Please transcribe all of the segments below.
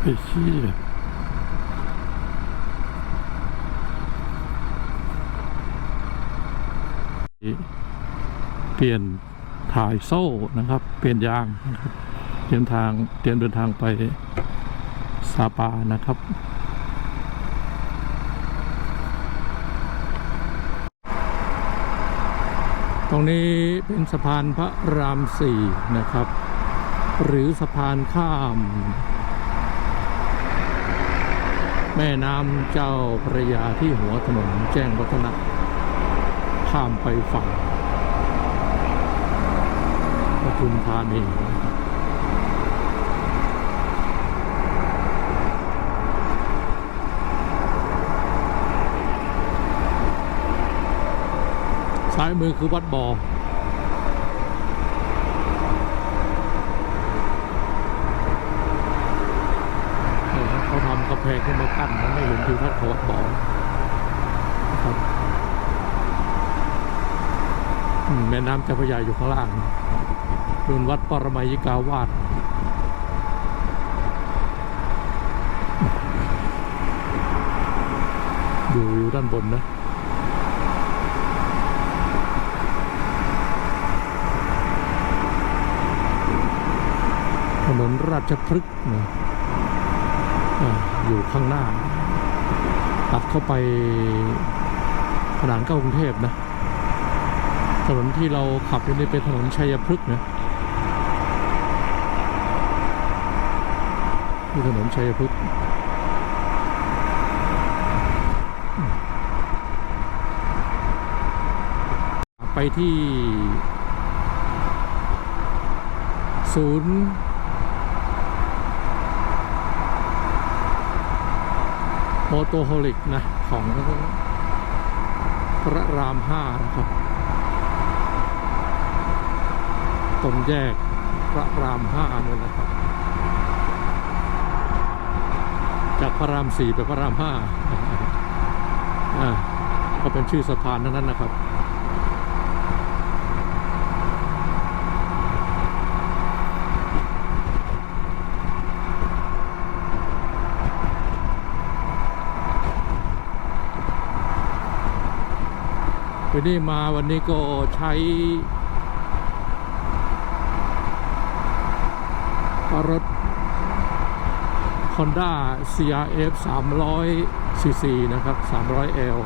ไอ้เชี่ยเปลี่ยนถ่ายโซ่นะครับ เปลี่ยนยางนะครับเตรียมทางเตรียมเดินทางไปซาปานะครับตรงนี้เป็นสะพานพระรามสี่นะครับ หรือสะพานข้าม แม่น้ำเจ้าพระยาที่หัวถนนแจ้งวัฒนะข้ามไปฝั่งปทุมธานีซ้ายมือคือวัดบ่อ เนี่ยครับเขาทำกระ แพงขึ้นมากั้นมันไม่เห็นทิวทัศน์ของวัดบ่อนะครับแม่น้ำเจ้าพระยาอยู่ข้างล่างนู่นวัดปรมัยิกาวาสดูวิวด้านบนนะถนนราชพฤกษ์นะ อยู่ข้างหน้า ตัดเข้าไปผนังเข้ากรุงเทพนะ ถนนที่เราขับอยู่นี่เป็นถนนชัยพฤกษ์นะนี่ถนนชัยพฤกษ์ไปที่ศูนย์ โมโตโฮลิกนะ ของพระรามห้านะครับตรงแยกพระรามห้านี่นนะครับ จากพระรามสี่ไปพระรามห้าอ่าก็เป็นชื่อสะพานนั้นนะครับ วันนี้มาวันนี้ก็ใช้รถ Honda CRF 300 cc นะครับ 300L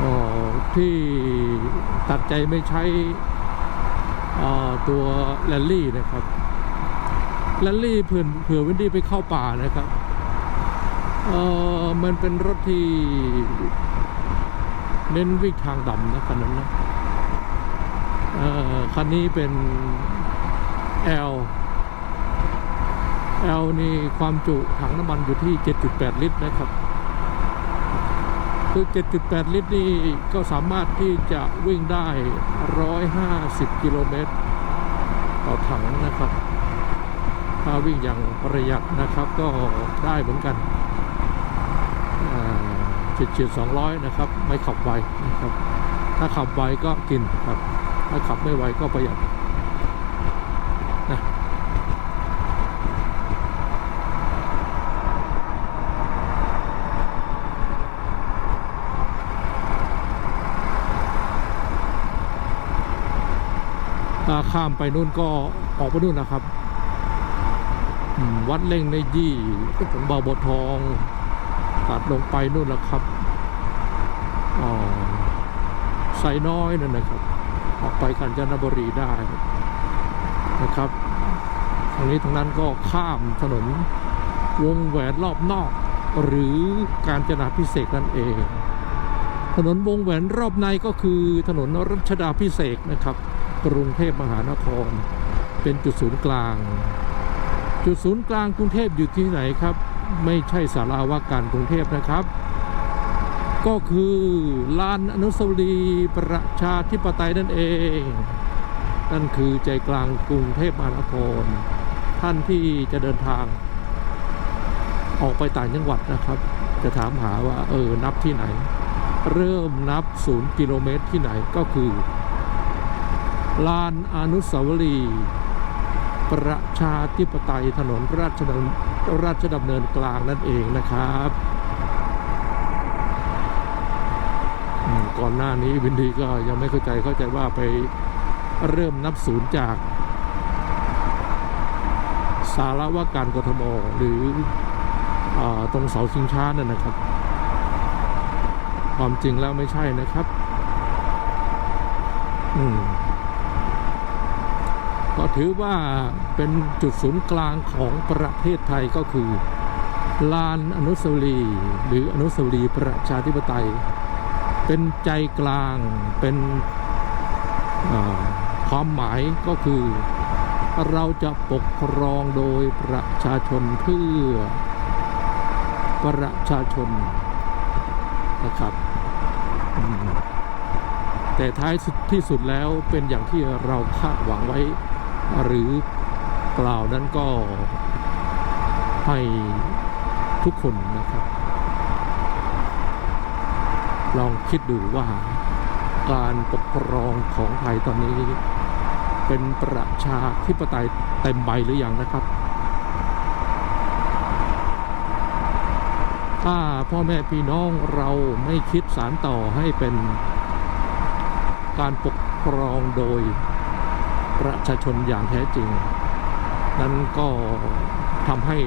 อ๋อที่ตัดใจไม่ใช้ตัวแรลลี่นะครับแรลลี่เผื่อเผื่อวันนี้ไปเข้าป่านะครับมันเป็นรถที่ เน้นวิ่งทางดำนะคันนั้นนะเอ่อคันนี้เป็น L L นี่ความจุถังน้ำมันอยู่ที่ 7.8 ลิตรนะครับ คือ 7.8 ลิตรนี่ก็สามารถที่จะวิ่งได้ 150 กิโลเมตร ต่อถังนะครับ ถ้าวิ่งอย่างประหยัดนะครับก็ได้เหมือนกัน เฉียดสองร้อยนะครับ ไม่ขับไวนะครับ ถ้าขับไวก็กินครับ ถ้าขับไม่ไวก็ประหยัดนะถ้าข้ามไปนู่นก็ออกไปนู่นนะครับ วัดเล่งในยี่ถึงบาบัวทอง ตัดลงไปนู่นแหละครับอ๋อไซน้อยนั่นนะครับ ออกไปกาญจนบุรีได้นะครับทางนี้ทางนั้นก็ข้ามถนนวงแหวนรอบนอก หรือการจนาพิเศษนั่นเอง ถนนวงแหวนรอบในก็คือถนนรัชดาพิเศษนะครับ กรุงเทพมหานคร เป็นจุดศูนย์กลาง จุดศูนย์กลางกรุงเทพอยู่ที่ไหนครับ ไม่ใช่สาราว่าการกรุงเทพนะครับ ก็คือลานอนุสาวรีย์ประชาธิปไตยนั่นเอง นั่นคือใจกลางกรุงเทพมหานคร ท่านที่จะเดินทาง ออกไปต่างจังหวัดนะครับ จะถามหาว่าเออนับที่ไหน เริ่มนับศูนย์กิโลเมตรที่ไหนก็คือลานอนุสาวรีย์ ประชาธิปไตยถนนราชดำราชดำเนินกลางนั่นเองนะครับก่อนหน้านี้วินดีก็ยังไม่เข้าใจเข้าใจว่าไปเริ่มนับศูนย์จาก สารว่าการกทมหรืออตรงเสาชิงช้านั่นนะครับ ความจริงแล้วไม่ใช่นะครับ อืม ก็ถือว่าเป็นจุดศูนย์กลางของประเทศไทยก็คือ ลานอนุสาวรีย์หรืออนุสาวรีย์ประชาธิปไตย เป็นใจกลางเป็นความหมายก็คือ เราจะปกครองโดยประชาชนเพื่อประชาชนนะครับ แต่ท้ายสุดที่สุดแล้วเป็นอย่างที่เราคาดหวังไว้ หรือเปล่าวนั้นก็ให้ทุกคนนะครับ ลองคิดดูว่าการปกครองของไทยตอนนี้ เป็นประชาธิปไตยเต็มใบหรือยังนะครับ ถ้าพ่อแม่พี่น้องเราไม่คิดสารต่อให้เป็นการปกครองโดย ประชาชนอย่างแท้จริง นั้นก็ทำให้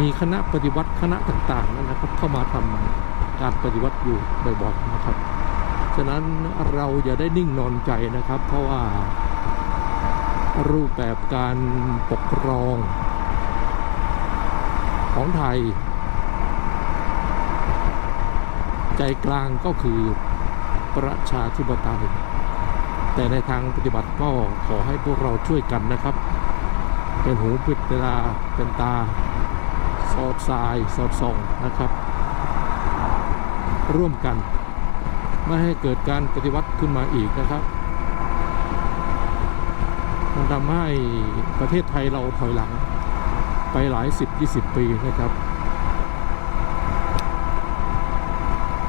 มีคณะปฏิวัติคณะต่างๆนั้นนะครับ เข้ามาทำการปฏิวัติอยู่บ่อยๆนะครับ ฉะนั้นเราอย่าได้นิ่งนอนใจนะครับ เพราะว่ารูปแบบการปกครองของไทย ใจกลางก็คือประชาธิปไตย แต่ในทางปฏิบัติก็ขอให้พวกเราช่วยกันนะครับ เป็นหูเป็นตาเป็นตา สอดสายสอดส่องนะครับ ร่วมกัน ไม่ให้เกิดการปฏิวัติขึ้นมาอีกนะครับมันทำให้ประเทศไทยเราถอยหลังไปหลายสิบยี่สิบปีนะครับ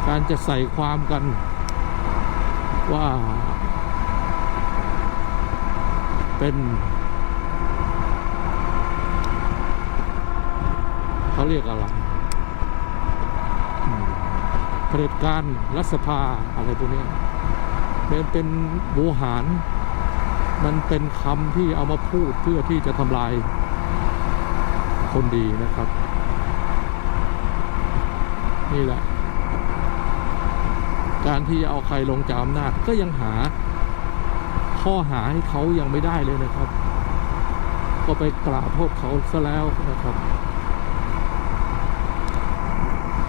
การจะใส่ความกันว่า เป็นเขาเรียกอะไรเผด็จการรัฐสภาอะไรพวกนี้เป็นเป็นโวหาร มันเป็นคำที่เอามาพูดเพื่อที่จะทำลายคนดีนะครับ นี่แหละ การที่จะเอาใครลงจากอำนาจก็ยังหา ข้อหาให้เขายังไม่ได้เลยนะครับ ก็ไปกล่าวโทษเขาซะแล้วนะครับ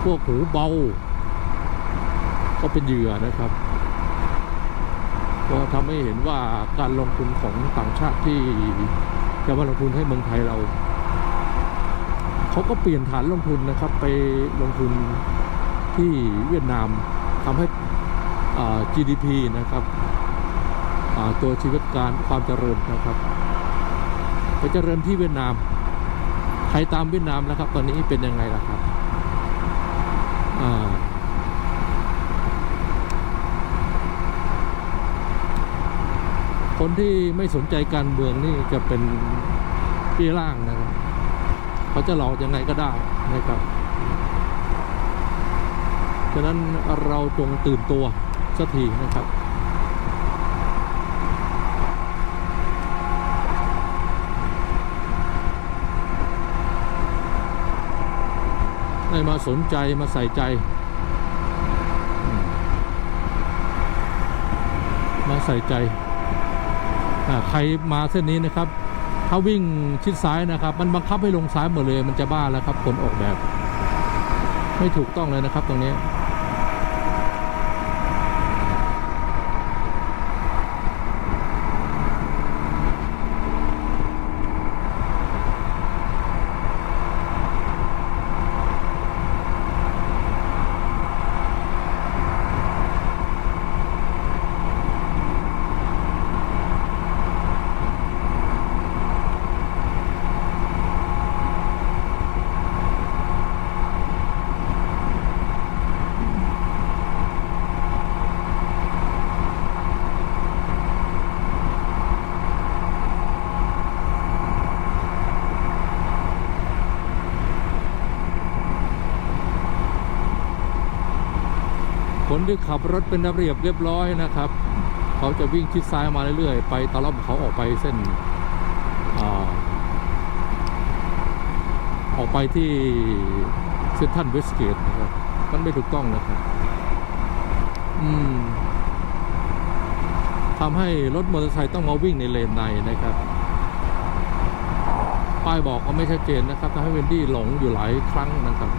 พวกหูเบา ก็เป็นเหยื่อนะครับก็ทำให้เห็นว่าการลงทุนของต่างชาติที่จะมาลงทุนให้เมืองไทยเราเขาก็เปลี่ยนฐานลงทุนนะครับ ไปลงทุนที่เวียดนามทำให้ GDP นะครับ ตัวชีวิตการความเจริญนะครับ ไปเจริญที่เวียดนาม ใครตามเวียดนามนะครับ ตอนนี้เป็นยังไงล่ะครับคนที่ไม่สนใจการเมืองนี่จะเป็นพี่ล่างนะครับเขาจะหลอกยังไงก็ได้นะครับฉะนั้นเราจงตื่นตัวสักทีนะครับ ให้มาสนใจมาใส่ใจ มาใส่ใจใครมาเส้นนี้นะครับ ถ้าวิ่งชิดซ้ายนะครับ มันบังคับให้ลงซ้ายหมดเลย มันจะบ้าแล้วครับคนออกแบบ ไม่ถูกต้องเลยนะครับตรงนี้ ที่ขับรถเป็นระเบียบเรียบร้อยนะครับ เขาจะวิ่งชิดซ้ายมาเรื่อยๆ ไปตลอดเขาออกไปเส้นอออกไปที่เซนทันเวสเกตนะครับมันไม่ถูกต้องนะครับอืมทำให้รถมอเตอร์ไซค์ต้องมาวิ่งในเลนในนะครับ ป้ายบอกก็ไม่ชัดเจนนะครับทำให้เวนดี้หลงอยู่หลายครั้งนะครับ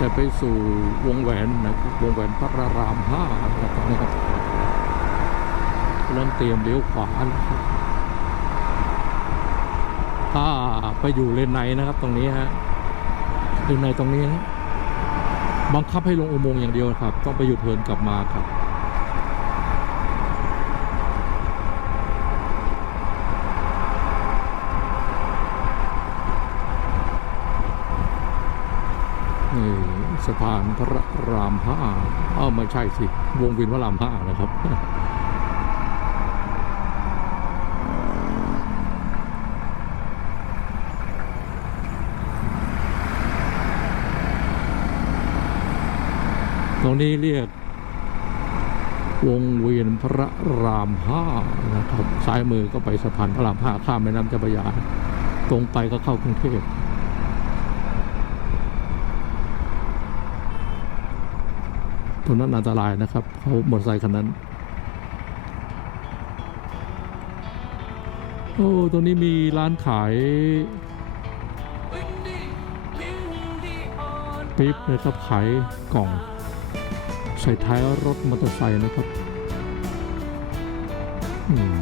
จะไปสู่วงแหวนนะครับวงแหวนพระรามห้านะครับนี้ครับเริ่มเตรียมเลี้ยวขวานะครับถ้าไปอยู่เลนในนะครับ ตรงนี้ฮะเลนในตรงนี้นะบังคับให้ลงอุโมงค์อย่างเดียวครับ ต้องไปหยุดเทินกลับมาครับ นี่ สะพานพระรามห้าอ้าวไม่ใช่สิ วงเวียนพระรามห้านะครับ ตรงนี้เรียก วงเวียนพระรามห้านะครับ ซ้ายมือก็ไปสะพานพระรามห้าข้ามแม่น้ำเจ้าพระยา ตรงไปก็เข้ากรุงเทพ รงนั้นอันตรายนะครับเขามอเตอร์ไซค์คันนั้น โอ้ตรงนี้มีร้านขายปิ๊บนะครับขายกล่อง ใส่ท้ายรถมอเตอร์ไซค์นะครับอืม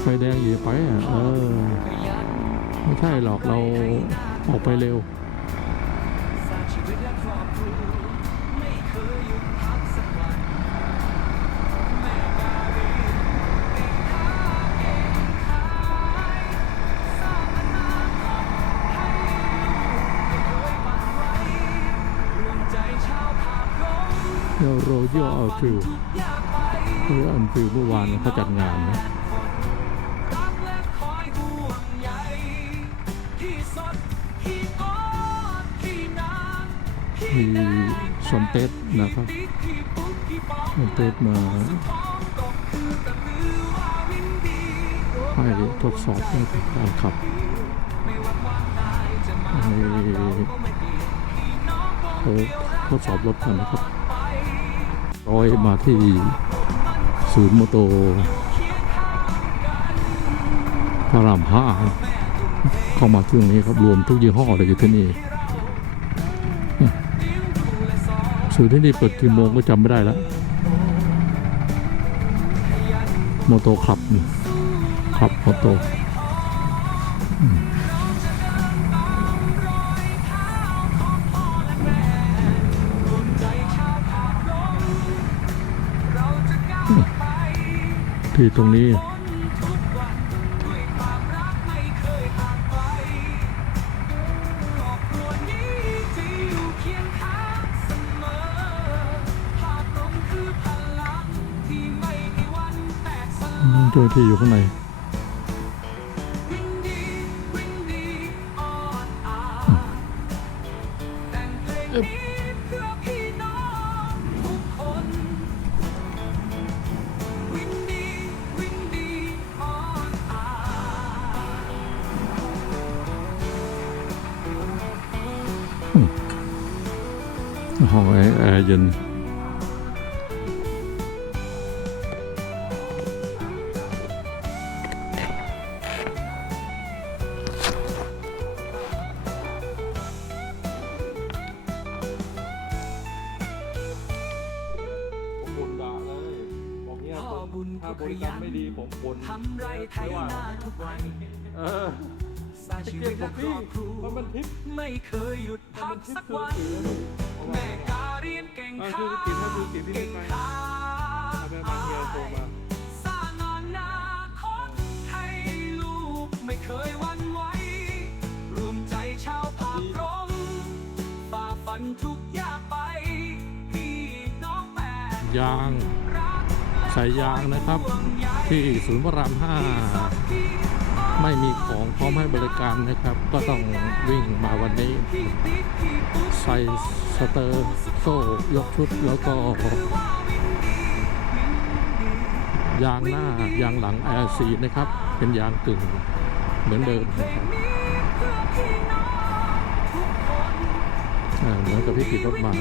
ไฟแดงอยู่ไปอะเออ ไม่ใช่หรอกเราออกไปเร็ว โรยัลอัลฟิลเรืออัลฟิลเมื่อวานเขาจัดงานนะมีสมเต็ดนะครับสมเต็ดมาให้ทดสอบในการขับทดสอบรถกันนะครับ ร้อยมาที่ศูนย์โมโตพระรามห้าเข้ามาที่ตรงนี้ครับรวมทุกยี่ห้อเลยอยู่ที่นี่ศูนย์ที่นี่เปิดกี่โมงก็จำไม่ได้แล้วโมโตคลับคลับโมโต ที่ตรงนี้เจ้าหน้าที่อยู่ข้างใน ห้อ ครพี่อบครัวมันมันทิปไม่เคยหยุดพัมักนทิปสักคือวันถือลูกเอามาแม่กาเรียนเก่งอ่าข้าคือกินถ้าคือกินพี่ไม่เก่งไปข้าเอาไปมาเฮียโทรมา สร้างอนาคตให้ลูกไม่เคยหวันไหวรวมใจชาวภาคร้องฝ่าฟันทุกยากไปพี่น้องแม่ยาง รักใส่ยางนะครับ ที่ศูนย์พระรามห้า ไม่มีของพร้อมให้บริการนะครับ ก็ต้องวิ่งมาวันนี้ ใส่สเตอร์โซ่ยกชุดแล้วก็ ยางหน้ายางหลัง RC นะครับ เป็นยางกึ่งเหมือนเดิมเหมือนกับที่ติดรถมา